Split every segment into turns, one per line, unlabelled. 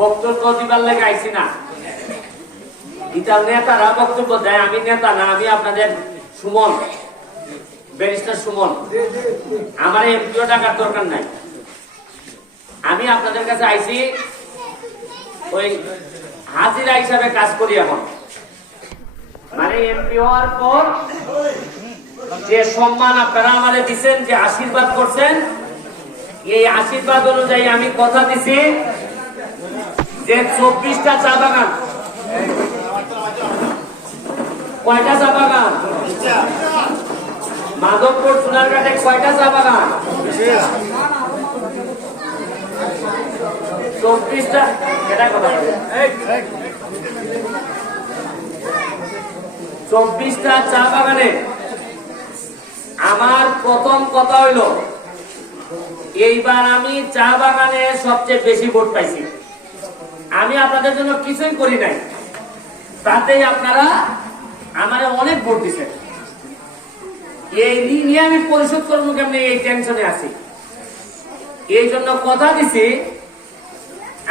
বক্তব্য দিবার লেগে না। নেতারা বক্তব্য দেয়, আমি নেতা না, আমি আপনাদের সুমন, ব্যারিস্টার সুমন। আমার এমপিও টাকার দরকার নাই। আমি আপনাদের কাছে ওই হাজিরা হিসাবে কাজ করি এখন। মানে এমপি হওয়ার পর যে সম্মান আপনারা আমাদের দিচ্ছেন যে আশীর্বাদ করছেন, এই আশীর্বাদ অনুযায়ী আমি কথা দিছি যে চব্বিশটা চা বাগান। কয়টা চা বাগান? মাধবপুর সোনারঘাটে কয়টা চা বাগান? চব্বিশটা। এটা চব্বিশটা চা বাগানে আমার প্রথম কথা হইল, এইবার আমি চা বাগানে সবচেয়ে বেশি ভোট পাইছি। আমি আপনাদের জন্য কিছুই করি নাই। তাতেই আপনারা আমারে অনেক ভোট দিচ্ছেন এই ঋণ নিয়ে আমি পরিশোধ করব কেমনি? এই টেনশনে আছি। এই জন্য কথা দিছি,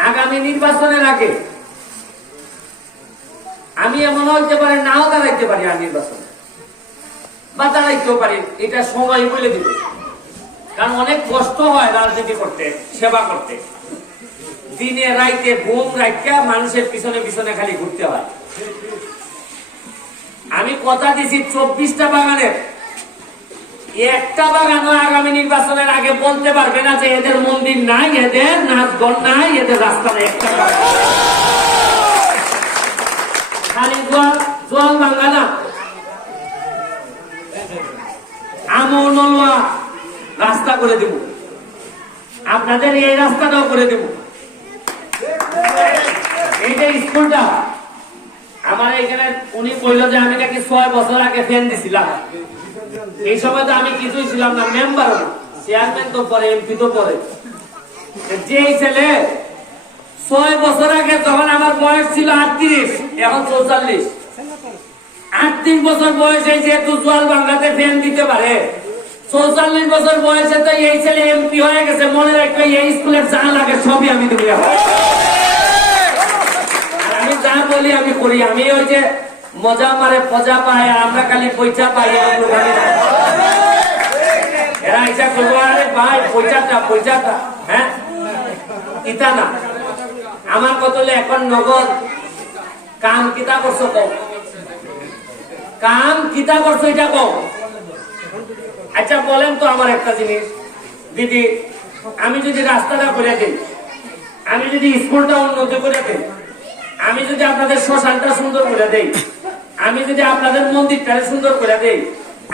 আগামী নির্বাচনের আগে আমি এমন হইতে পারে, নাও দাঁড়াইতে পারি আর নির্বাচনে। বা দাঁড়াইতেও পারি, এটা সময় বলে দিবে। কারণ অনেক কষ্ট হয় রাজনীতি করতে, সেবা করতে। দিনে রাইতে, ঘুম রাইকা মানুষের পিছনে পিছনে খালি ঘুরতে হয়। আমি কথা দিছি চব্বিশটা বাগানের একটা বাগানও আগামী নির্বাচনের আগে বলতে পারবে না যে এদের মন্দির নাই, এদের নাচগণ নাই, এদের রাস্তা নেই, একটা খালি জল জল নলোয়া রাস্তা করে দেব। আপনাদের এই রাস্তাটাও করে দেব। এই যে স্কুলটা। আমার এখানে উনি কইল যে আমি নাকি ছয় বছর আগে ফ্যান দিছিলাম। এই সময় তো আমি কিছুই ছিলাম না মেম্বার চেয়ারম্যান তো পরে এমপি তো পরে। যে ছেলে, ছয় বছর আগে তখন আমার বয়স ছিল আটত্রিশ, এখন চৌচল্লিশ। আটত্রিশ বছর বয়সে যেহেতু জল বাংলাতে ফ্যান দিতে পারে। চৌচল্লিশ বছর বয়সে তো এই ছেলে এমপি হয়ে গেছে, মনে রাখবে এই স্কুলের যা লাগে সবই আমি দেবো যা বলি আমি করি। আমি ওই যে মজা মারে, পজা পায়, আর আমরা খালি পয়সা পাই। এরা ইচ্ছা করব, আরে ভাই পয়সাটা পয়সাটা হ্যাঁ? ইতা না। আমার কতলে এখন নগদ কাম কিতা করছ কম কাম কিতা করছ এটা কম আচ্ছা বলেন তো আমার একটা জিনিস। দিদি, আমি যদি রাস্তাটা করে দিই, আমি যদি স্কুলটা উন্নত করে দিই আমি যদি আপনাদের শ্মশানটা সুন্দর করে দেই, আমি যদি আপনাদের মন্দিরটা সুন্দর করে দেই,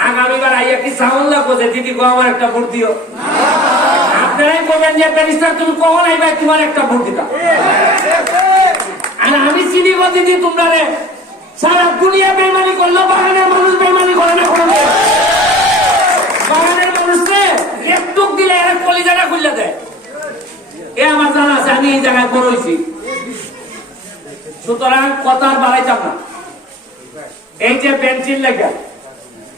আগামীবার আইয়া কি লাগবো যে, দিদি গো, আমার একটা ভোট দিও আপনারাই বলবেন যে প্যারিস্টার তুমি কখন আইবা? তোমার একটা ভোট দিতা আর আমি চিনি গো দিদি তোমরা রে সারা দুনিয়া বেমানি করল, বাগানের মানুষ বেমানি করে না কোনো বাগানের মানুষ রে একটু দিলে এরা কলিজাটা খুললে দেয়। এ আমার জানা আছে, আমি এই জায়গায় বড় হয়েছি সুতরাং কথা বাড়াইতাম না। এই যে বেঞ্চির লেগে,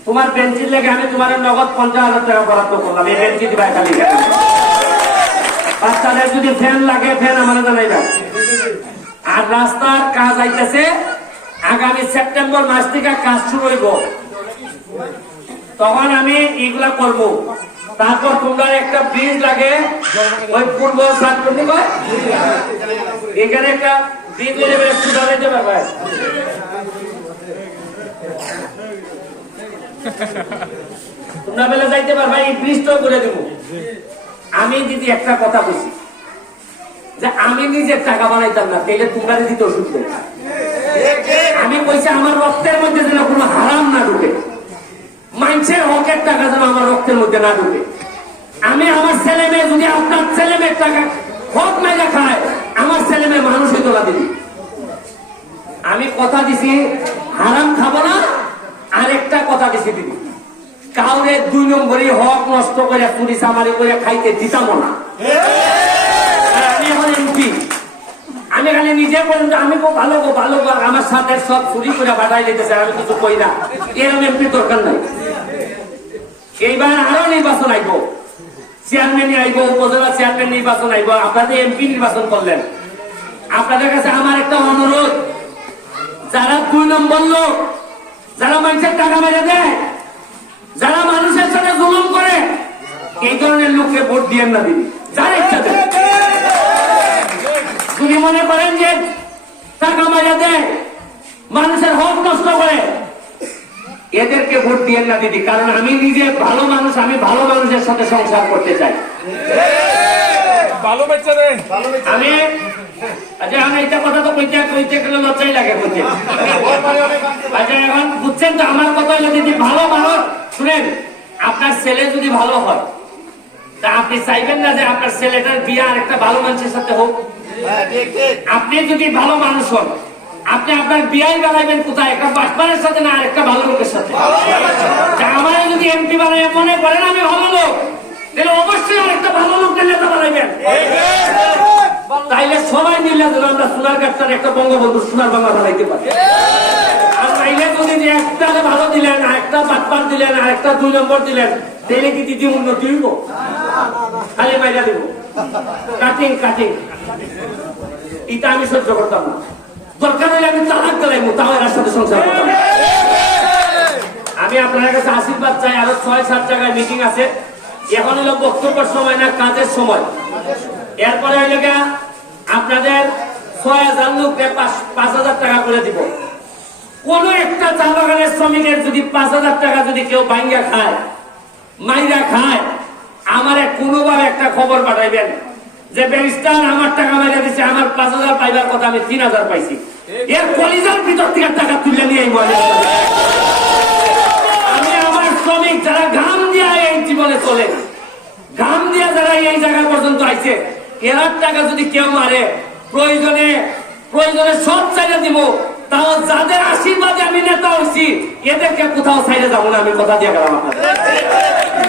তোমার বেঞ্চির লেগে আমি তোমার নগদ পঞ্চাশ হাজার টাকা বরাদ্দ করলাম। এই বেঞ্চি দিবা খালি বাচ্চাদের যদি ফ্যান লাগে, ফ্যান আমার জানাইবা আর রাস্তার কাজ আইতেছে, আগামী সেপ্টেম্বর মাস থেকে কাজ শুরু হইব। তখন আমি এগুলা করব। তারপর তোমরা একটা ব্রিজ লাগে, ওই পূর্ব কয় এখানে একটা যাইতে পারবে করে দেব। আমি দিদি একটা কথা বলছি, যে আমি নিজে টাকা বানাইতাম না, তাইলে তোমরা দিতে ওষুধ আমি বলছি, আমার রক্তের মধ্যে যেন কোনো হারাম না ঢুকে। মানুষের হকের টাকা যেন আমার রক্তের মধ্যে না ঢুকে। আমি আমার ছেলে মেয়ে যদি আপনার ছেলে মেয়ের টাকা হক মেয়ে খায়, আমার ছেলে মেয়ে মানুষই তোলা দিবি। আমি কথা দিছি, হারাম খাব না, আরেকটা কথা দিছি দিদি। কাউরে দুই নম্বরই হক নষ্ট করে, চুরি চামারি করে খাইতে দিতাম না। আর আমি আমি খালি নিজে পর্যন্ত, আমি খুব ভালো গো ভালো গো, আমার সাথে সব চুরি করে বাড়াই দিতেছে, আমি কিছু কই না। এরকম এমপি দরকার নাই। এইবার আরও নির্বাচন আইব। চেয়ারম্যান আইব, উপজেলা চেয়ারম্যান নির্বাচন আইব, আপনাদের এমপি নির্বাচন করলেন। আপনাদের কাছে আমার একটা অনুরোধ, যারা দুই নম্বর লোক, যারা মানুষের টাকা মেরে দেয়, যারা মানুষের সাথে জুলুম করে, এই ধরনের লোককে ভোট দিয়েন না দিদি। যার ইচ্ছা যদি মনে করেন যে টাকা মেরে দেয়, মানুষের হক নষ্ট করে এদেরকে ভোট দিয়ে না দিদি। কারণ আমি নিজে ভালো মানুষ আমি ভালো মানুষের সাথে সংসার করতে চাই।
ভালো
আমি আচ্ছা আমি এটা কথা তো কইতে কইতে গেলে লজ্জাই লাগে বলতে। আচ্ছা এখন বুঝছেন তো আমার কথা হলো দিদি ভালো মানুষ। শুনেন আপনার ছেলে যদি ভালো হয় তা আপনি চাইবেন না যে আপনার ছেলেটার বিয়ে আর একটা ভালো মানুষের সাথে হোক? আপনি যদি ভালো মানুষ হন আপনি আপনার বিয়াই বানাবেন কোথায়? একটা বাটপারের সাথে না আর একটা ভালো লোকের সাথে? আমার যদি এমপি বানাই মনে করেন আমি ভালো লোক। তাহলে অবশ্যই আরেকটা ভালো লোকের নেতা বানাইবেন। তাইলে সবাই মিলে আমরা সোনার গাছটার একটা বঙ্গবন্ধু সোনার বাংলা বানাইতে পারি। আর তাইলে যদি একটা ভালো দিলেন আর একটা বাটপার দিলেন আর একটা দুই নম্বর দিলেন, তাইলে কি দিদি উন্নতি হইব? খালি মাইরা দিব। Cutting cutting. এটা আমি সহ্য করতাম না। দরকার হলে আমি তালাক দিলাম তাও এর সাথে সংসার আমি আপনার কাছে আশীর্বাদ চাই আরও ছয় সাত জায়গায় মিটিং আছে। এখন হলো বক্তব্যের সময় না কাজের সময়। এরপরে হইল আপনাদের ছয় হাজার লোককে পাঁচ হাজার টাকা করে দিব। কোন একটা চা বাগানের শ্রমিকের যদি পাঁচ হাজার টাকা যদি কেউ ভাঙ্গা খায় মাইরা খায় আমারে কোনোভাবে একটা খবর পাঠাইবেন। যে ব্যারিস্টার আমার টাকা মাইরা দিচ্ছে আমার পাঁচ হাজার পাইবার কথা আমি তিন হাজার পাইছি। এর কলিজার ভিতর থেকে টাকা তুলে নিয়ে এই আমি আমার শ্রমিক যারা ঘাম দিয়া এই জীবনে চলে ঘাম দিয়া যারা এই জায়গা পর্যন্ত আইছে, এরার টাকা যদি কেউ মারে, প্রয়োজনে প্রয়োজনে সব চাইলে দিব, তাও যাদের আশীর্বাদে আমি নেতা হয়েছি এদেরকে কোথাও সাইডে যাব না, আমি কথা দিয়ে গেলাম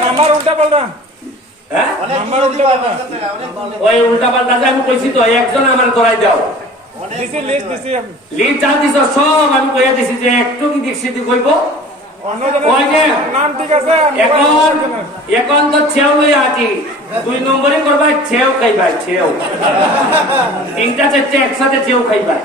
নাম্বার উল্টা পাল্টা।
ওই উল্টা পাল্টা যে আমি কইছি তো একজন আমার ধরাই দাও।
লিস্ট
যা দিছ সব আমি কইয়া দিছি যে একটু কি দেখছি তুই কইব
অন্য
ওই যে,
নাম ঠিক আছে
এখন এখন তো ছেও লই আছি। দুই নম্বরে করবা ছেও খাইবা ছেও। তিনটা চারটে একসাথে ছেও খাইবা।